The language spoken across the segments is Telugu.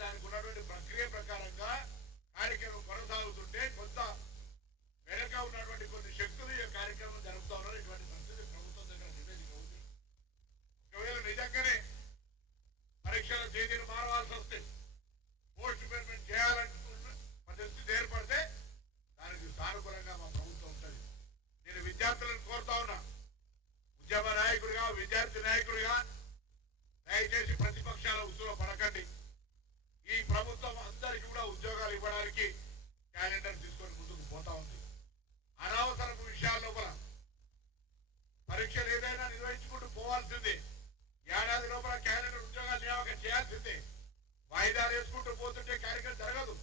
దానికి ఉన్నటువంటి ప్రక్రియ ప్రకారంగా కార్యక్రమం కొనసాగుతుంటే కొంత వెనక ఉన్నటువంటి కొన్ని శక్తులు ఈ కార్యక్రమం జరుపుతా ఉన్నారు. ఇటువంటి పరిస్థితి ప్రభుత్వం దగ్గర నివేదిక ఉంది. ఒకవేళ నిజంగానే పరీక్షల తేదీని మారవలసి వస్తే పోస్ట్ పేమెంట్ చేయాలనుకున్న పరిస్థితి ఏర్పడితే దానికి సానుకూలంగా మా ప్రభుత్వం ఉంటుంది. నేను విద్యార్థులను కోరుతా ఉన్నా, ఉద్యమ నాయకుడిగా విద్యార్థి నాయకుడిగా దయచేసి ప్రతిపక్షాల ఉసులో పడకండి. ఈ ప్రభుత్వం అందరికీ కూడా ఉద్యోగాలు ఇవ్వడానికి క్యాలెండర్ తీసుకొని ముందుకు పోతా ఉంది. అనవసరపు విషయాల లోపల పరీక్షలు ఏదైనా నిర్వహించుకుంటూ పోవాల్సిందే. ఏడాది లోపల క్యాలెండర్ ఉద్యోగాలు నియామకం చేయాల్సిందే. వాయిదాలు వేసుకుంటూ పోతుంటే కార్యక్రమం జరగదు.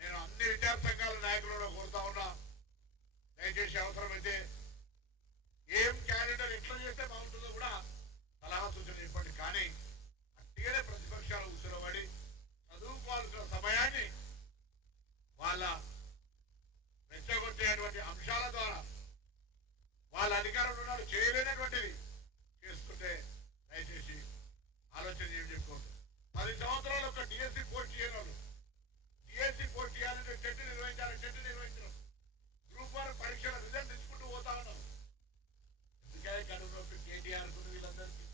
నేను అన్ని విద్యార్థి సంఘాల నాయకులను కోరుతా ఉన్నా, దయచేసి అవసరమైతే ఏం క్యాలెండర్ ఎట్లా చేస్తే బాగుంటుందో కూడా సలహా సూచన ఇవ్వండి. కానీ అట్టిగానే ప్రతిపక్షాలు ఉసిరబడి చదువుకోవాల్సిన సమయాన్ని వాళ్ళ రెచ్చగొట్టేటువంటి అంశాల ద్వారా వాళ్ళ అధికారంలో ఉన్నాడు చేయలేనటువంటిది చేస్తుంటే దయచేసి ఆలోచన ఏం చెప్పుకోండి. 10 సంవత్సరాలు ఒక డిఎస్సి పోస్ట్ చేయని వాళ్ళు డిఎస్సి పోస్ట్ చేయాలంటే టెట్ నిర్వహించాలి, టెట్ నిర్వహించడం, గ్రూప్ 1 పరీక్షల రిజల్ట్ తెచ్చుకుంటూ పోతా ఉన్నాం. ఎందుకంటే కడుపు నొప్పి కేటీఆర్ వీళ్ళందరికీ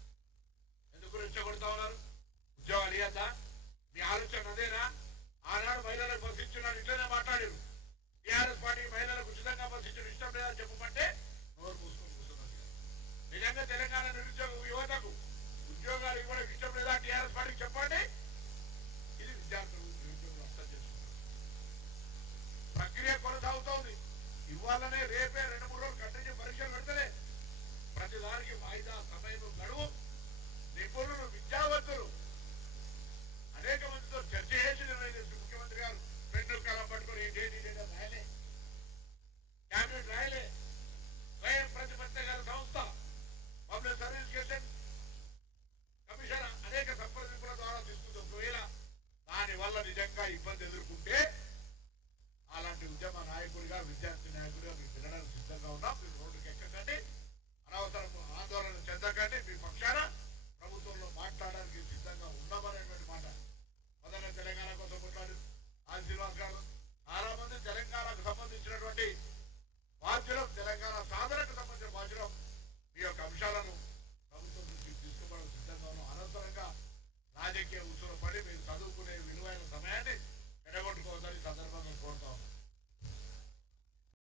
ఎందుకు రెచ్చగొడతా ఉన్నారు? ఉద్యోగాలు ఇవ్వద్దా? మీ ఆలోచన అదేనా? ఆనాడు మహిళలకు బస్సు ఇచ్చున్నాడు, ఇట్లనే మాట్లాడారు. టీఆర్ఎస్ పార్టీ మహిళలకు ఉచితంగా బస్సు ఇచ్చిన ఇష్టం లేదా చెప్పమంటే నోరు మూసుకొని కూర్చున్నారు. నిజంగా తెలంగాణ నిరుద్యోగ యువతకు ఉద్యోగాలు ఇవ్వడం ఇష్టం లేదా టీఆర్ఎస్ పార్టీకి చెప్పండి. ఇది విద్యార్థులు నిరుద్యోగులు అర్థం చేసుకుంటారు. ప్రక్రియ కొనసాగుతోంది. ఇవాళనే రేపే 2-3 రోజులు కట్టించి పరీక్షలు పెడతలే. ప్రతిదానికి వాయిదా, సమయం, గడువు, నిపుణులు, విద్యావంతులు అనేక మందితో చర్చ చేసి నిర్ణయించి ముఖ్యమంత్రి గారు పెన్ను కలం పట్టుకుని డేట్ రాయలే, క్యాబినెట్ రాయలే. స్వయం ప్రతిపత్తి గారి సంస్థ పబ్లిక్ సర్వీస్ కమిషన్ అనేక సంప్రదింపుల ద్వారా తీసుకుంది. ఒకవేళ దాని వల్ల నిజంగా ఇబ్బంది ఎదుర్కొంటే అలాంటి ఉద్యమ నాయకుడిగా విద్యార్థి నాయకుడిగా మీరు వినడానికి సిద్ధంగా ఉన్నాం. మీరు రోడ్డుకి ఎక్కకండి, అనవసరం ఆందోళన చెందకండి. మీ పక్షాన ప్రభుత్వంలో మాట్లాడడానికి సిద్ధంగా ఉన్నామనేటువంటి మాట మొదట తెలంగాణ కోసం కొట్లాడు శ్రీనివాస్ గారు చాలా మంది తెలంగాణకు సంబంధించినటువంటి బాధ్యులు తెలంగాణ సాధన